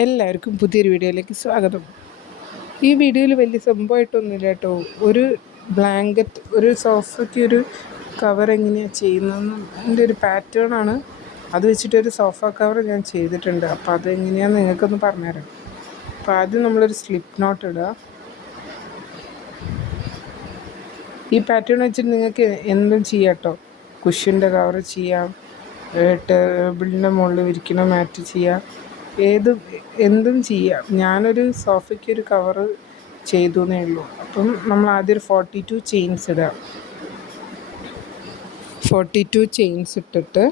എല്ലാവർക്കും പുതിയൊരു വീഡിയോയിലേക്ക് സ്വാഗതം. ഈ വീഡിയോയിൽ വലിയ സംഭവമായിട്ടൊന്നുമില്ല കേട്ടോ. ഒരു ബ്ലാങ്കറ്റ്, ഒരു സോഫയ്ക്ക് ഒരു കവർ എങ്ങനെയാണ് ചെയ്യുന്നതെന്നും അതിൻ്റെ ഒരു പാറ്റേണാണ്. അത് വെച്ചിട്ടൊരു സോഫ കവർ ഞാൻ ചെയ്തിട്ടുണ്ട്. അപ്പോൾ അതെങ്ങനെയാണെന്ന് നിങ്ങൾക്കൊന്ന് പറഞ്ഞുതരാം. അപ്പോൾ ആദ്യം നമ്മളൊരു സ്ലിപ്പ് നോട്ട് ഇടുക. ഈ പാറ്റേൺ വെച്ചിട്ട് നിങ്ങൾക്ക് എന്തും ചെയ്യാം കേട്ടോ. കുഷ്യൻ്റെ കവർ ചെയ്യാം, ടേബിളിൻ്റെ മുകളിൽ വിരിക്കുന്ന മാറ്റ് ചെയ്യാം, എന്തും ചെയ്യാം. ഞാനൊരു സോഫയ്ക്കൊരു കവറ് ചെയ്തു എന്നേ ഉള്ളൂ. അപ്പം നമ്മൾ ആദ്യം ഒരു 42 ചെയിൻസ് ഇടുക. 42 ചെയിൻസ് ഇട്ടിട്ട്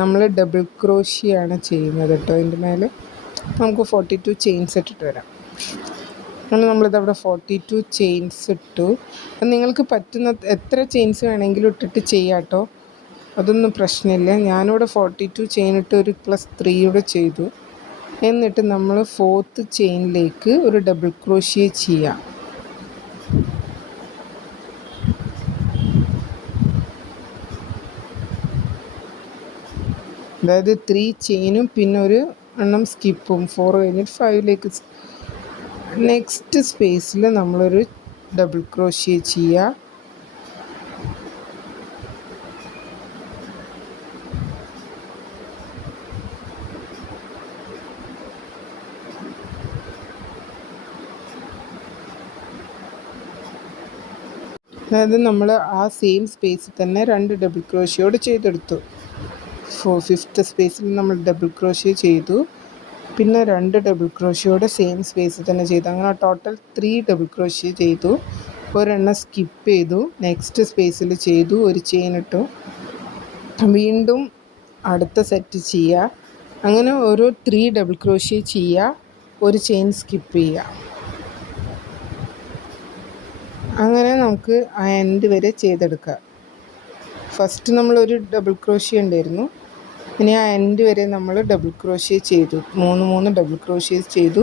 നമ്മൾ ഡബിൾ ക്രോഷിയാണ് ചെയ്യുന്നത് കേട്ടോ. അതിൻ്റെ മേലെ നമുക്ക് 42 ചെയിൻസ് ഇട്ടിട്ട് വരാം. അങ്ങനെ നമ്മളിതവിടെ 42 ചെയിൻസ് ഇട്ടു. നിങ്ങൾക്ക് പറ്റുന്ന എത്ര ചെയിൻസ് വേണമെങ്കിലും ഇട്ടിട്ട് ചെയ്യാം കേട്ടോ. അതൊന്നും പ്രശ്നമില്ല. ഞാനിവിടെ 42 ചെയിൻ ഇട്ട് ഒരു +3 കൂടെ ചെയ്തു. എന്നിട്ട് നമ്മൾ 4th ചെയിനിലേക്ക് ഒരു ഡബിൾ ക്രോഷിയ ചെയ്യാം. അതായത് 3 ചെയിനും പിന്നെ ഒരു എണ്ണം സ്കിപ്പും. 4 കഴിഞ്ഞിട്ട് 5ലേക്ക്. നെക്സ്റ്റ് സ്പേസിൽ നമ്മളൊരു ഡബിൾ ക്രോഷിയ ചെയ്യുക. അതായത് നമ്മൾ ആ സെയിം സ്പേസിൽ തന്നെ 2 ഡബിൾ ക്രോഷിയോട് ചെയ്തെടുത്തു. 5th സ്പേസിൽ നമ്മൾ ഡബിൾ ക്രോഷിയ ചെയ്തു, പിന്നെ 2 ഡബിൾ ക്രോഷിയോട് സെയിം സ്പേസിൽ തന്നെ ചെയ്തു. അങ്ങനെ ടോട്ടൽ 3 ഡബിൾ ക്രോഷിയ ചെയ്തു. ഒരെണ്ണം സ്കിപ്പ് ചെയ്തു, നെക്സ്റ്റ് സ്പേസിൽ ചെയ്തു, ഒരു ചെയിൻ ഇട്ടു, വീണ്ടും അടുത്ത സെറ്റ് ചെയ്യുക. അങ്ങനെ ഓരോ 3 ഡബിൾ ക്രോഷിയ ചെയ്യുക, ഒരു ചെയിൻ സ്കിപ്പ് ചെയ്യുക. അങ്ങനെ നമുക്ക് ആ എൻഡ് വരെ ചെയ്തെടുക്കാം. ഫസ്റ്റ് നമ്മളൊരു ഡബിൾ ക്രോഷിയ ഉണ്ടായിരുന്നു. ഇനി ആ എൻഡ് വരെ നമ്മൾ ഡബിൾ ക്രോഷിയ ചെയ്തു. 3 ഡബിൾ ക്രോഷിയ ചെയ്തു,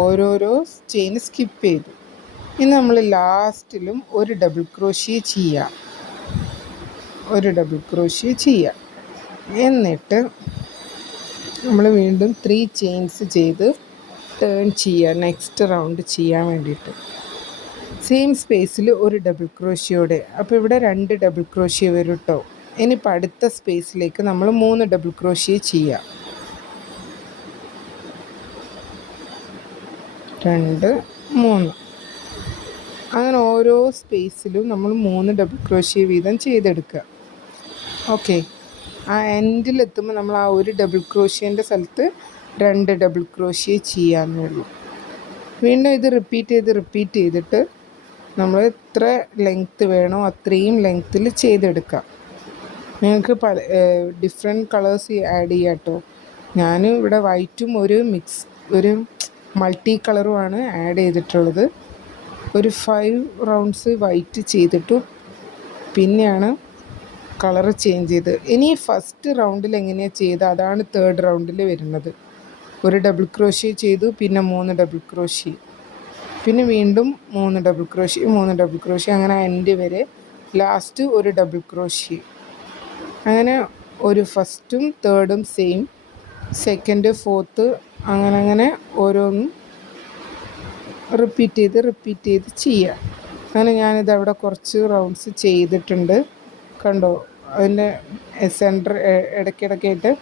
ഓരോരോ ചെയിൻ സ്കിപ്പ് ചെയ്തു. ഇനി നമ്മൾ ലാസ്റ്റിലും ഒരു ഡബിൾ ക്രോഷിയ ചെയ്യാം. ഒരു ഡബിൾ ക്രോഷിയ ചെയ്യാം. എന്നിട്ട് നമ്മൾ വീണ്ടും 3 ചെയിൻസ് ചെയ്ത് ടേൺ ചെയ്യുക, നെക്സ്റ്റ് റൗണ്ട് ചെയ്യാൻ വേണ്ടിയിട്ട്. സെയിം സ്പേസിൽ ഒരു ഡബിൾ ക്രോഷിയോടെ. അപ്പോൾ ഇവിടെ 2 ഡബിൾ ക്രോഷിയ വരും കേട്ടോ. ഇനിയിപ്പോൾ അടുത്ത സ്പേസിലേക്ക് നമ്മൾ 3 ഡബിൾ ക്രോഷിയ ചെയ്യുക. 2 3. അങ്ങനെ ഓരോ സ്പേസിലും നമ്മൾ 3 ഡബിൾ ക്രോഷിയ വീതം ചെയ്തെടുക്കുക. ഓക്കെ. ആ എൻഡിലെത്തുമ്പോൾ നമ്മൾ ആ ഒരു ഡബിൾ ക്രോഷിയൻ്റെ സ്ഥലത്ത് 2 ഡബിൾ ക്രോഷിയ ചെയ്യാമെന്നേ ഉള്ളൂ. വീണ്ടും ഇത് റിപ്പീറ്റ് ചെയ്തിട്ട് നമ്മൾ എത്ര ലെങ്ത്ത് വേണോ അത്രയും ലെങ്ത്തിൽ ചെയ്തെടുക്കാം. നിങ്ങൾക്ക് ഡിഫറെൻറ്റ് കളേഴ്സ് ആഡ് ചെയ്യാം കേട്ടോ. ഞാൻ ഇവിടെ വൈറ്റും ഒരു മൾട്ടി കളറുമാണ് ആഡ് ചെയ്തിട്ടുള്ളത്. ഒരു 5 റൗണ്ട്സ് വൈറ്റ് ചെയ്തിട്ടു പിന്നെയാണ് കളർ ചേഞ്ച് ചെയ്ത്. ഇനി ഫസ്റ്റ് റൗണ്ടിൽ എങ്ങനെയാണ് ചെയ്തത് അതാണ് 3rd റൗണ്ടിൽ വരുന്നത്. ഒരു ഡബിൾ ക്രോഷിയ ചെയ്തു, പിന്നെ 3 ഡബിൾ ക്രോഷിയ, പിന്നെ വീണ്ടും 3 ഡബിൾ ക്രോഷിയ, അങ്ങനെ എൻഡ് വരെ. ലാസ്റ്റ് ഒരു ഡബിൾ ക്രോഷിയ. അങ്ങനെ ഒരു ഫസ്റ്റും 3rdും സെയിം, 2nd 4th അങ്ങനെ ഓരോന്നും റിപ്പീറ്റ് ചെയ്ത് ചെയ്യുക. അങ്ങനെ ഞാനിതവിടെ കുറച്ച് റൗണ്ട്സ് ചെയ്തിട്ടുണ്ട്. കണ്ടോ, അതിൻ്റെ സെൻറ്റർ ഇടയ്ക്കിടയ്ക്കായിട്ട്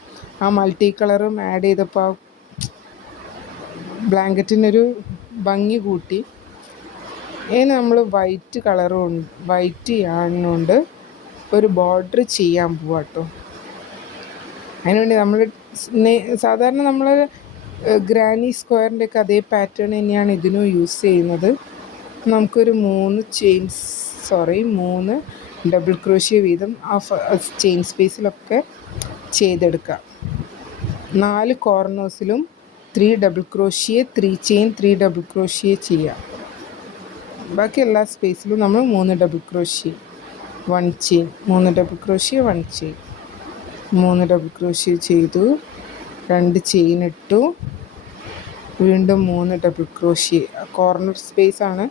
ആ മൾട്ടി കളറും ആഡ് ചെയ്തപ്പോൾ ആ ബ്ലാങ്കറ്റിനൊരു ഭംഗി കൂട്ടി. ഇനി നമ്മൾ വൈറ്റ് യാണിനുകൊണ്ട് ഒരു ബോർഡർ ചെയ്യാൻ പോവാം കേട്ടോ. അതിനുവേണ്ടി നമ്മൾ സാധാരണ നമ്മൾ ഗ്രാനി സ്ക്വയറിൻ്റെ ഒക്കെ അതേ പാറ്റേൺ തന്നെയാണ് ഇതിനും യൂസ് ചെയ്യുന്നത്. നമുക്കൊരു 3 ഡബിൾ ക്രോഷിയ വീതം ആ ചെയിൻ സ്പേസിലൊക്കെ ചെയ്തെടുക്കാം. 4 കോർണേഴ്സിലും 3 double crochet, 3 chain, 3 double crochet ചെയ്യാം. ബാക്കി എല്ലാ സ്പേസിലും നമ്മൾ 3 double crochet, 1 chain, 3 double crochet, 1 chain, 3 double crochet ചെയ്തു, 2 ചെയിൻ ഇട്ടു, വീണ്ടും 3 ഡബിൾ ക്രോഷിയ. കോർണർ സ്പേസ് ആണ്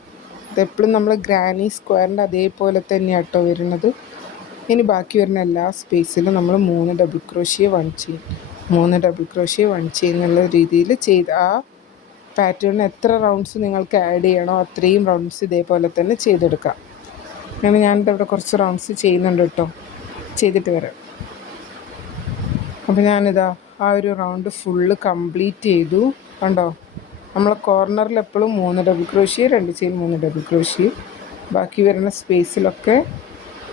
ഇതെപ്പോഴും നമ്മൾ ഗ്രാനി സ്ക്വയറിൻ്റെ അതേപോലെ തന്നെയാണ് കേട്ടോ വരുന്നത്. ഇനി ബാക്കി വരുന്ന എല്ലാ സ്പേസിലും നമ്മൾ 3 double crochet 1 chain 3 double crochet 1 chain എന്നുള്ള രീതിയിൽ ചെയ്ത് ആ പാറ്റേണിന് എത്ര റൗണ്ട്സ് നിങ്ങൾക്ക് ആഡ് ചെയ്യണോ അത്രയും റൗണ്ട്സ് ഇതേപോലെ തന്നെ ചെയ്തെടുക്കാം. അങ്ങനെ ഞാനിവിടെ കുറച്ച് റൗണ്ട്സ് ചെയ്യുന്നുണ്ട് കേട്ടോ, ചെയ്തിട്ട് വരാം. അപ്പോൾ ഞാനിതാ ആ ഒരു റൗണ്ട് ഫുള്ള് കംപ്ലീറ്റ് ചെയ്തു. കണ്ടോ, നമ്മളെ കോർണറിൽ എപ്പോഴും 3 double crochet 2 chain 3 double crochet, ബാക്കി വരുന്ന സ്പേസിലൊക്കെ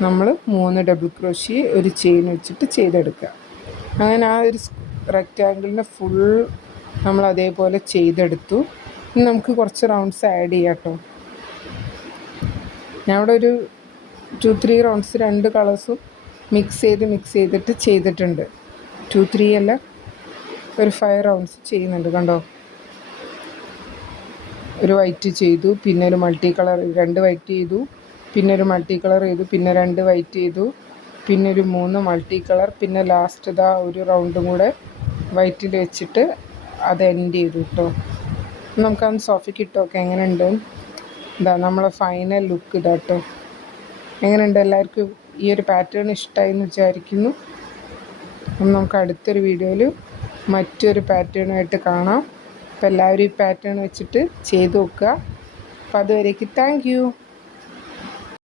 നമ്മൾ 3 ഡബിൾ ക്രോഷ്യ 1 ചെയിൻ വെച്ചിട്ട് ചെയ്തെടുക്കുക. അങ്ങനെ ആ ഒരു റെക്റ്റാങ്കിളിനെ ഫുൾ നമ്മൾ അതേപോലെ ചെയ്തെടുത്തു. ഇനി നമുക്ക് കുറച്ച് റൗണ്ട്സ് ആഡ് ചെയ്യാം കേട്ടോ. ഞാൻ ഇവിടെ ഒരു 2-3 റൗണ്ട്സ് 2 കളേഴ്സും മിക്സ് ചെയ്തിട്ട് ചെയ്തിട്ടുണ്ട്. 2-3 അല്ല, ഒരു 5 റൗണ്ട്സ് ചെയ്യുന്നുണ്ട്. കണ്ടോ, ഒരു വൈറ്റ് ചെയ്തു, പിന്നെ ഒരു മൾട്ടി കളർ 2 വൈറ്റ് ചെയ്തു, പിന്നെ ഒരു മൾട്ടി കളർ ചെയ്തു, പിന്നെ 2 വൈറ്റ് ചെയ്തു, പിന്നെ ഒരു 3 മൾട്ടി കളർ, പിന്നെ ലാസ്റ്റ് ഇതാ ഒരു റൗണ്ടും കൂടെ വൈറ്റിൽ വെച്ചിട്ട് അത് എൻഡ് ചെയ്തു കേട്ടോ. നമുക്കതൊന്ന് സോഫയ്ക്ക് ഇട്ട് നോക്കാം എങ്ങനെയുണ്ട്. ഇതാ നമ്മളെ ഫൈനൽ ലുക്ക് ഇതാ കേട്ടോ. എങ്ങനെയുണ്ട്, എല്ലാവർക്കും ഈ ഒരു പാറ്റേൺ ഇഷ്ടമായി എന്ന് വിചാരിക്കുന്നു. അപ്പം നമുക്ക് അടുത്തൊരു വീഡിയോയിൽ മറ്റൊരു പാറ്റേണുമായിട്ട് കാണാം. അപ്പോൾ എല്ലാവരും ഈ പാറ്റേൺ വെച്ചിട്ട് ചെയ്ത് നോക്കുക. അപ്പോൾ അതുവരേക്ക് താങ്ക് യു.